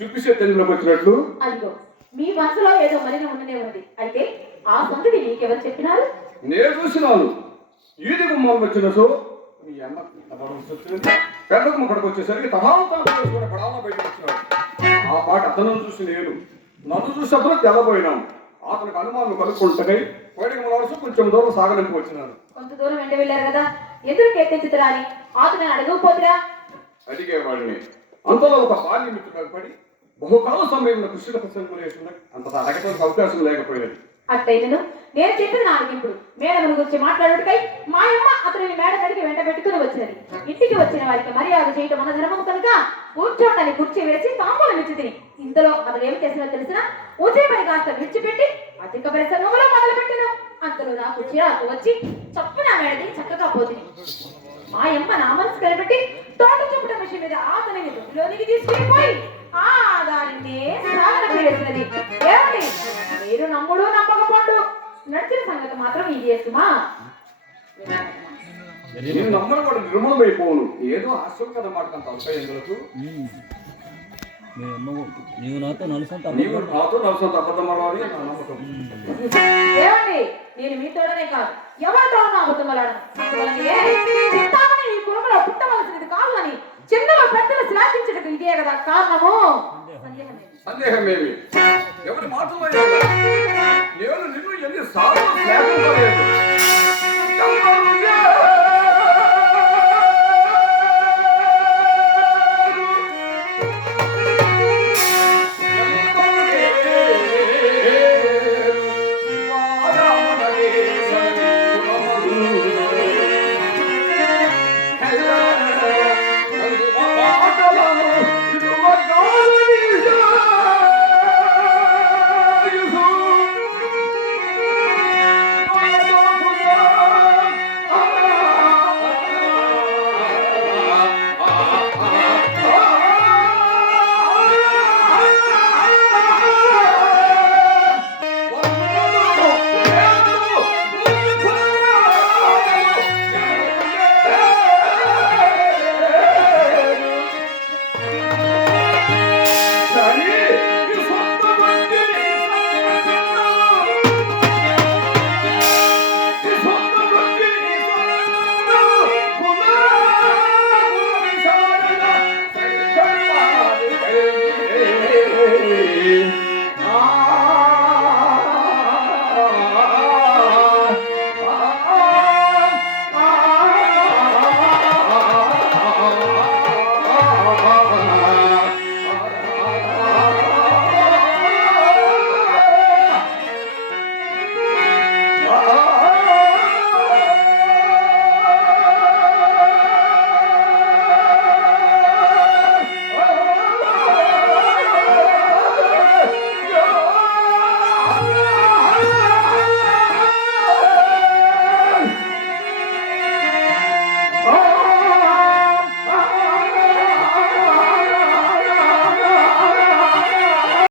చూపిస్తే తెలుగులోకి వచ్చినట్లు. అయ్యో, మీ మనసులో ఏదో మలిన ఉండనే ఉంది. అయితే ఆ సంగతి నీకెవరు చెప్పినారు? నేను చూసినాను. ఈది గుమ్మం వచ్చిన సో మీ అమ్మ పెద్ద గుమ్మ కడకు వచ్చేసరికి తమాంతాలు పడాలా బయటకు వచ్చినాడు. ఆ మాట అతను చూసి నేను నన్ను చూసి అతను తెల్లబోయినాం. అతనికి అనుమానం కలుపుకుంటే కోడికి మనసు కొంచెం దూరం సాగలింపు వచ్చినాను. కొంత దూరం వెంట వెళ్ళారు కదా, ఎదురు ఎత్తెత్తురా అని అతను అడగకపోతురా? అడిగేవాడిని. అంతలో ఒక బాల్య మిత్రుడు పడి బహుకాల సమయంలో కృష్ణ ప్రసంగులేసిన అంత అడగటానికి అవకాశం లేకపోయినది. అట్లయినను నేను చెప్పిన నాలుగు ఇప్పుడు మేడమును గురించి మాట్లాడుటకై మా అమ్మ అతనిని మేడ కడిగి వెంట పెట్టుకుని వచ్చినది. ఇంటికి వచ్చిన వారికి మర్యాద చేయటం మన ధర్మం కనుక కూర్చోటాన్ని కుర్చీ వేసి తాంబూలం ఇచ్చి తిని ఇంతలో అతను ఏమి చేసినా తెలిసిన ఉదయమని కాస్త విడిచిపెట్టి అధిక ప్రసంగంలో మొదలు పెట్టిన. అంతలో నాకు చిరాకు వచ్చి చప్పున మేడది చక్కగా పోతుంది. మా అమ్మ నా మనసు కనిపెట్టి తోట చూపుట మిషన్ మీద అతనిని దొడ్లోనికి తీసుకెళ్ళిపోయి ఆ దానినే సాగన వేసినది. ఏమండి, మీరు నమ్ముడు నమ్మకపోండు, నడిచిన సంగతి మాత్రం ఇది చేస్తుమా? నేను నమ్మడం కూడా నిర్మూలమైపోను. ఏదో హాస్యం కదా మాట అంత అవసరం ఎందుకు? నీవు నాతో నలుసంత అబద్ధమని నా నమ్మకం. ఏమండి, నేను మీతోడనే కాదు ఎవరితో అబద్ధమలాడను. చిత్తామని ఈ కులంలో పుట్టవలసినది కాదు అని చిన్నలో పెద్దలు శ్లాఘించడం ఇదే కదా కారణము. సందేహమేమి? ఎవరి మాటలో నేను నిన్ను ఎన్నిసార్లు శ్లాఘించలేదు.